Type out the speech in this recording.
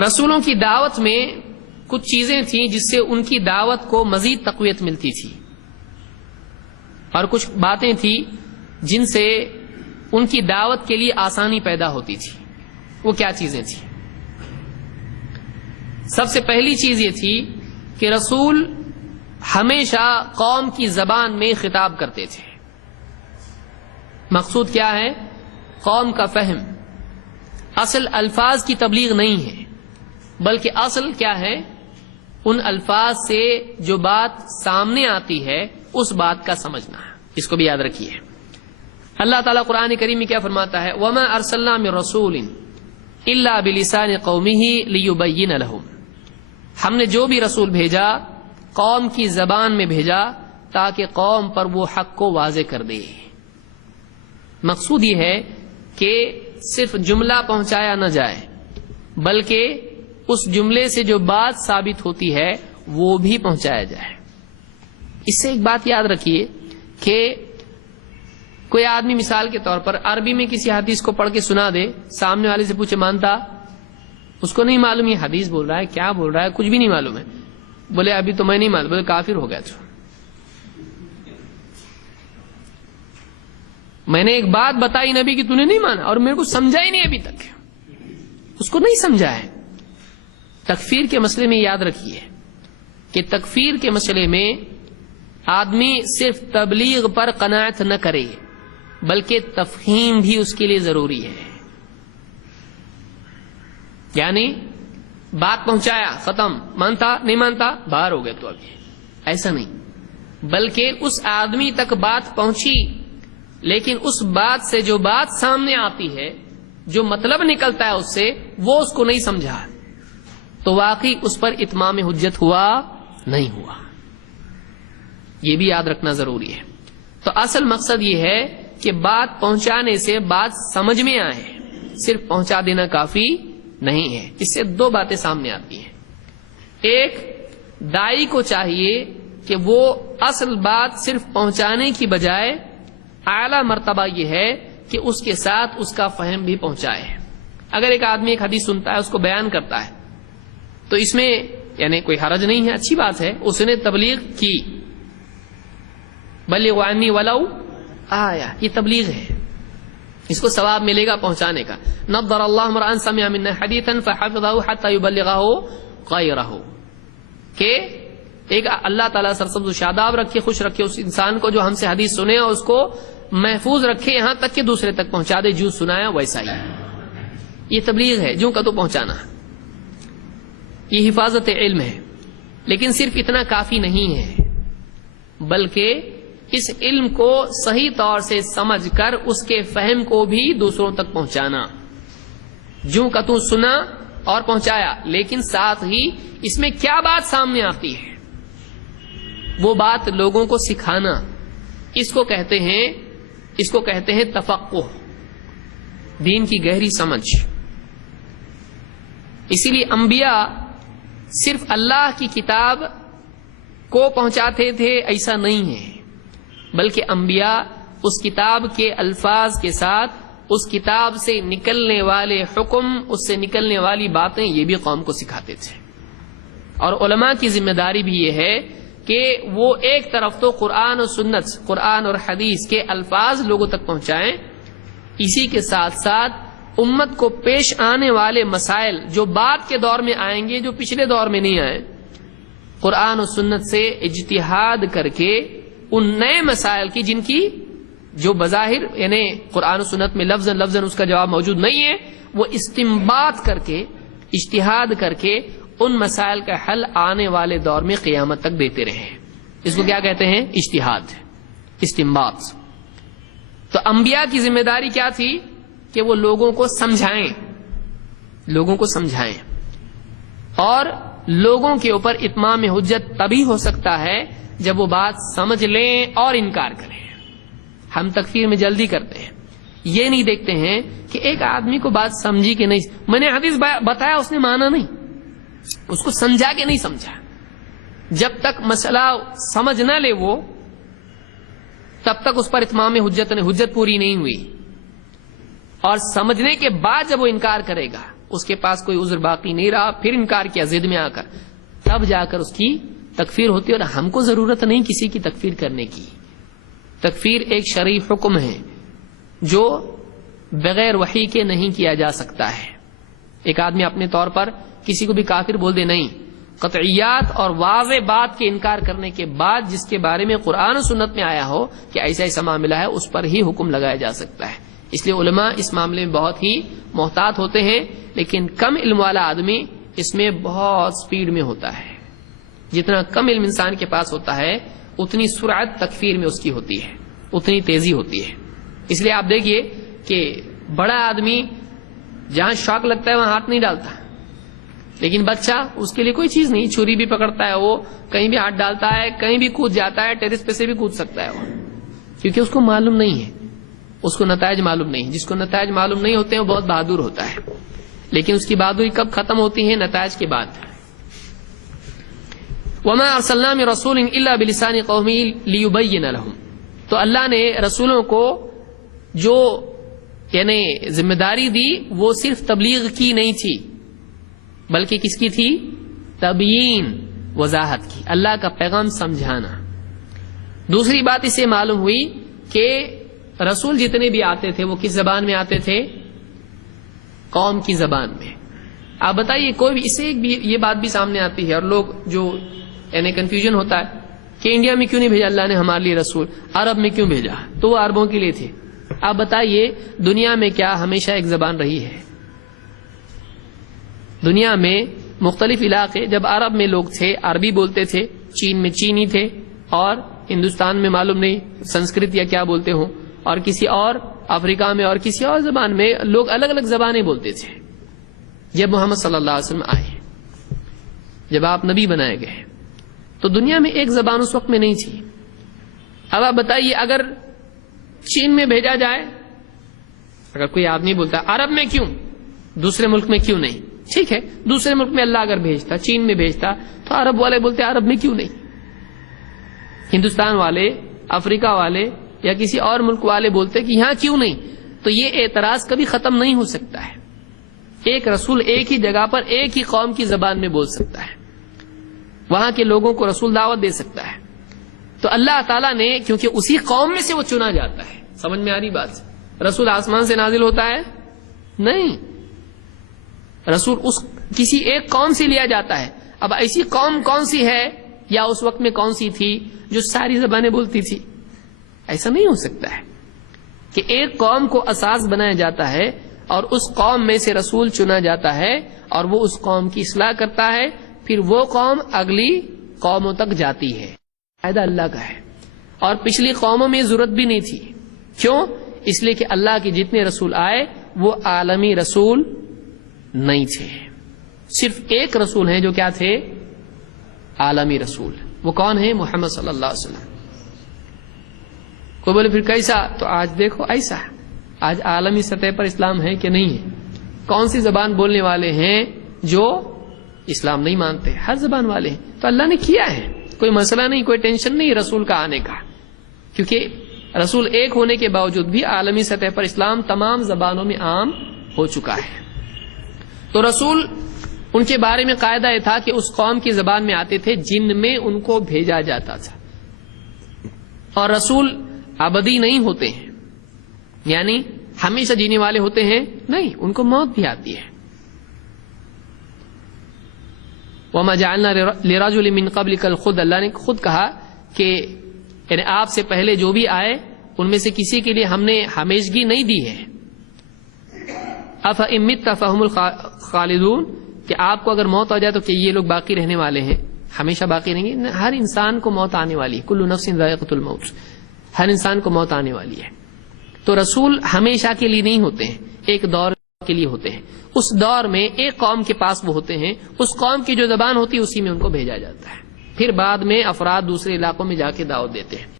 رسولوں کی دعوت میں کچھ چیزیں تھیں جس سے ان کی دعوت کو مزید تقویت ملتی تھی، اور کچھ باتیں تھیں جن سے ان کی دعوت کے لیے آسانی پیدا ہوتی تھی۔ وہ کیا چیزیں تھیں؟ سب سے پہلی چیز یہ تھی کہ رسول ہمیشہ قوم کی زبان میں خطاب کرتے تھے۔ مقصود کیا ہے؟ قوم کا فہم۔ اصل الفاظ کی تبلیغ نہیں ہے، بلکہ اصل کیا ہے؟ ان الفاظ سے جو بات سامنے آتی ہے اس بات کا سمجھنا ہے۔ اس کو بھی یاد رکھیے۔ اللہ تعالیٰ قرآن کریم میں کیا فرماتا ہے؟ وَمَا أَرْسَلْنَا مِن رَّسُولٍ إِلَّا بِلِسَانِ قَوْمِهِ لِيُبَيِّنَ لَهُمْ، ہم نے جو بھی رسول بھیجا قوم کی زبان میں بھیجا تاکہ قوم پر وہ حق کو واضح کر دے۔ مقصود یہ ہے کہ صرف جملہ پہنچایا نہ جائے، بلکہ اس جملے سے جو بات ثابت ہوتی ہے وہ بھی پہنچایا جائے۔ اس سے ایک بات یاد رکھیے کہ کوئی آدمی مثال کے طور پر عربی میں کسی حدیث کو پڑھ کے سنا دے، سامنے والے سے پوچھے مانتا؟ اس کو نہیں معلوم یہ حدیث بول رہا ہے، کیا بول رہا ہے، کچھ بھی نہیں معلوم ہے۔ بولے ابھی تو میں نہیں معلوم، بولے کافر ہو گیا تو۔ میں نے ایک بات بتائی نبی کی، تو نے نہیں مانا اور میرے کو سمجھا ہی نہیں ابھی تک، اس کو نہیں سمجھا ہے۔ تکفیر کے مسئلے میں یاد رکھیے کہ تکفیر کے مسئلے میں آدمی صرف تبلیغ پر قناعت نہ کرے، بلکہ تفہیم بھی اس کے لیے ضروری ہے۔ یعنی بات پہنچایا، ختم، مانتا نہیں مانتا باہر ہو گیا تو ابھی ایسا نہیں، بلکہ اس آدمی تک بات پہنچی، لیکن اس بات سے جو بات سامنے آتی ہے، جو مطلب نکلتا ہے اس سے، وہ اس کو نہیں سمجھا تو واقعی اس پر اتمام حجت ہوا نہیں ہوا۔ یہ بھی یاد رکھنا ضروری ہے۔ تو اصل مقصد یہ ہے کہ بات پہنچانے سے بات سمجھ میں آئے، صرف پہنچا دینا کافی نہیں ہے۔ اس سے دو باتیں سامنے آتی ہیں۔ ایک، داعی کو چاہیے کہ وہ اصل بات صرف پہنچانے کی بجائے اعلیٰ مرتبہ یہ ہے کہ اس کے ساتھ اس کا فہم بھی پہنچائے۔ اگر ایک آدمی ایک حدیث سنتا ہے، اس کو بیان کرتا ہے، تو اس میں یعنی کوئی حرج نہیں ہے، اچھی بات ہے، اس نے تبلیغ کی، بلغوا عنی ولو آیہ، یہ تبلیغ ہے، اس کو ثواب ملے گا پہنچانے کا۔ نضر اللہ امرأ سمع منا حدیثا فحفظہ حتی یبلغہ غیرہ، کہ ایک اللہ تعالیٰ سرسبز و شاداب رکھے، خوش رکھے اس انسان کو جو ہم سے حدیث سنے اور اس کو محفوظ رکھے یہاں تک کہ دوسرے تک پہنچا دے، جو سنایا ویسا ہی۔ یہ تبلیغ ہے، جو کا تو پہنچانا، یہ حفاظت علم ہے۔ لیکن صرف اتنا کافی نہیں ہے، بلکہ اس علم کو صحیح طور سے سمجھ کر اس کے فہم کو بھی دوسروں تک پہنچانا۔ جو کا تو سنا اور پہنچایا، لیکن ساتھ ہی اس میں کیا بات سامنے آتی ہے وہ بات لوگوں کو سکھانا، اس کو کہتے ہیں تفقہ، دین کی گہری سمجھ۔ اسی لیے انبیاء صرف اللہ کی کتاب کو پہنچاتے تھے ایسا نہیں ہے، بلکہ انبیاء اس کتاب کے الفاظ کے ساتھ اس کتاب سے نکلنے والے حکم، اس سے نکلنے والی باتیں یہ بھی قوم کو سکھاتے تھے۔ اور علماء کی ذمہ داری بھی یہ ہے کہ وہ ایک طرف تو قرآن و سنت، قرآن اور حدیث کے الفاظ لوگوں تک پہنچائیں، اسی کے ساتھ ساتھ امت کو پیش آنے والے مسائل جو بعد کے دور میں آئیں گے، جو پچھلے دور میں نہیں آئے، قرآن و سنت سے اجتہاد کر کے ان نئے مسائل کی، جن کی جو بظاہر یعنی قرآن و سنت میں لفظاً لفظاً اس کا جواب موجود نہیں ہے، وہ استنباط کر کے، اجتہاد کر کے ان مسائل کا حل آنے والے دور میں قیامت تک دیتے رہے۔ اس کو کیا کہتے ہیں؟ اجتہاد، استنباط۔ تو انبیاء کی ذمہ داری کیا تھی کہ وہ لوگوں کو سمجھائیں، اور لوگوں کے اوپر اتمام حجت تبھی ہو سکتا ہے جب وہ بات سمجھ لیں اور انکار کریں۔ ہم تکفیر میں جلدی کرتے ہیں، یہ نہیں دیکھتے ہیں کہ ایک آدمی کو بات سمجھی کہ نہیں، میں نے حدیث بتایا اس نے مانا نہیں، اس کو سمجھا کہ نہیں سمجھا۔ جب تک مسئلہ سمجھ نہ لے وہ، تب تک اس پر اتمام حجت پوری نہیں ہوئی، اور سمجھنے کے بعد جب وہ انکار کرے گا اس کے پاس کوئی عذر باقی نہیں رہا، پھر انکار کیا ضد میں آ کر، تب جا کر اس کی تکفیر ہوتی ہے. اور ہم کو ضرورت نہیں کسی کی تکفیر کرنے کی. تکفیر ایک شرعی حکم ہے جو بغیر وحی کے نہیں کیا جا سکتا ہے. ایک آدمی اپنے طور پر کسی کو بھی کافر بول دے، نہیں، قطعیات اور واضح بات کے انکار کرنے کے بعد جس کے بارے میں قرآن و سنت میں آیا ہو کہ ایسا ایسا معاملہ ہے، اس پر ہی حکم لگایا جا سکتا ہے. اس لیے علماء اس معاملے میں بہت ہی محتاط ہوتے ہیں، لیکن کم علم والا آدمی اس میں بہت سپیڈ میں ہوتا ہے. جتنا کم علم انسان کے پاس ہوتا ہے اتنی سرعت تکفیر میں اس کی ہوتی ہے، اتنی تیزی ہوتی ہے. اس لیے آپ دیکھیے کہ بڑا آدمی جہاں شوق لگتا ہے وہاں ہاتھ نہیں ڈالتا، لیکن بچہ اس کے لیے کوئی چیز نہیں، چھری بھی پکڑتا ہے، وہ کہیں بھی ہاتھ ڈالتا ہے، کہیں بھی کود جاتا ہے، ٹیرس پہ سے بھی کود سکتا ہے وہ، کیونکہ اس کو معلوم نہیں ہے، اس کو نتائج معلوم نہیں. جس کو نتائج معلوم نہیں ہوتے ہیں وہ بہت بہادر ہوتا ہے، لیکن اس کی بہادری کب ختم ہوتی ہے؟ نتائج کے بعد. وما ارسلنا من رسول الا بلسان قومه ليبين لهم. تو اللہ نے رسولوں کو جو یعنی ذمہ داری دی وہ صرف تبلیغ کی نہیں تھی، بلکہ کس کی تھی؟ تبیین، وضاحت کی، اللہ کا پیغام سمجھانا. دوسری بات اس سے معلوم ہوئی کہ رسول جتنے بھی آتے تھے وہ کس زبان میں آتے تھے؟ قوم کی زبان میں. آپ بتائیے کوئی بھی، اس سے ایک بھی یہ بات بھی سامنے آتی ہے اور لوگ جو یعنی کنفیوژن ہوتا ہے کہ انڈیا میں کیوں نہیں بھیجا اللہ نے ہمارے لیے رسول، عرب میں کیوں بھیجا؟ تو وہ عربوں کے لیے تھے. آپ بتائیے دنیا میں کیا ہمیشہ ایک زبان رہی ہے؟ دنیا میں مختلف علاقے، جب عرب میں لوگ تھے عربی بولتے تھے، چین میں چینی تھے، اور ہندوستان میں معلوم نہیں سنسکرت یا کیا بولتے ہوں، اور کسی اور افریقہ میں اور کسی اور زبان میں لوگ الگ الگ زبانیں بولتے تھے. جب محمد صلی اللہ علیہ وسلم آئے، جب آپ نبی بنائے گئے، تو دنیا میں ایک زبان اس وقت میں نہیں تھی. اب آپ بتائیے اگر چین میں بھیجا جائے، اگر کوئی آدمی بولتا ہے عرب میں کیوں، دوسرے ملک میں کیوں نہیں؟ ٹھیک ہے، دوسرے ملک میں اللہ اگر بھیجتا، چین میں بھیجتا، تو عرب والے بولتے عرب میں کیوں نہیں؟ ہندوستان والے، افریقہ والے یا کسی اور ملک والے بولتے کہ یہاں کیوں نہیں. تو یہ اعتراض کبھی ختم نہیں ہو سکتا ہے. ایک رسول ایک ہی جگہ پر ایک ہی قوم کی زبان میں بول سکتا ہے، وہاں کے لوگوں کو رسول دعوت دے سکتا ہے. تو اللہ تعالیٰ نے، کیونکہ اسی قوم میں سے وہ چنا جاتا ہے. سمجھ میں آ رہی بات؟ رسول آسمان سے نازل ہوتا ہے؟ نہیں، رسول اس کسی ایک قوم سے لیا جاتا ہے. اب ایسی قوم کون سی ہے یا اس وقت میں کون سی تھی جو ساری زبانیں بولتی تھی؟ ایسا نہیں ہو سکتا ہے کہ ایک قوم کو اساس بنایا جاتا ہے اور اس قوم میں سے رسول چنا جاتا ہے اور وہ اس قوم کی اصلاح کرتا ہے، پھر وہ قوم اگلی قوموں تک جاتی ہے. فائدہ اللہ کا ہے. اور پچھلی قوموں میں ضرورت بھی نہیں تھی. کیوں؟ اس لیے کہ اللہ کے جتنے رسول آئے وہ عالمی رسول نہیں تھے. صرف ایک رسول ہیں جو کیا تھے؟ عالمی رسول. وہ کون ہیں؟ محمد صلی اللہ علیہ وسلم. کوئی بولے پھر کیسا؟ تو آج دیکھو ایسا ہے. آج عالمی سطح پر اسلام ہے کہ نہیں ہے؟ کون سی زبان بولنے والے ہیں جو اسلام نہیں مانتے؟ ہر زبان والے ہیں. تو اللہ نے کیا ہے، کوئی مسئلہ نہیں، کوئی ٹینشن نہیں رسول کا آنے کا، کیونکہ رسول ایک ہونے کے باوجود بھی عالمی سطح پر اسلام تمام زبانوں میں عام ہو چکا ہے. تو رسول ان کے بارے میں قاعدہ یہ تھا کہ اس قوم کی زبان میں آتے تھے جن میں ان کو بھیجا جاتا تھا. اور رسول ابدی نہیں ہوتے ہیں، یعنی ہمیشہ جینے والے ہوتے ہیں نہیں، ان کو موت بھی آتی ہے. وَمَا جَعَلْنَا لِرَجُلٍ مِّن قَبْلِكَ الْخُلْدَ. اللہ نے خود کہا کہ یعنی آپ سے پہلے جو بھی آئے ان میں سے کسی کے لیے ہم نے ہمیشگی نہیں دی ہے. أَفَإِن مِّتَّ فَهُمُ الْخَالِدُونَ. کہ آپ کو اگر موت آ جائے تو کہ یہ لوگ باقی رہنے والے ہیں، ہمیشہ باقی رہیں گے. ہر انسان کو موت آنے والی ہے. كُلُّ نَفْسٍ ذَائِقَةُ الْمَوْتِ. ہر انسان کو موت آنے والی ہے. تو رسول ہمیشہ کے لیے نہیں ہوتے ہیں، ایک دور کے لیے ہوتے ہیں. اس دور میں ایک قوم کے پاس وہ ہوتے ہیں، اس قوم کی جو زبان ہوتی ہے اسی میں ان کو بھیجا جاتا ہے. پھر بعد میں افراد دوسرے علاقوں میں جا کے دعوت دیتے ہیں.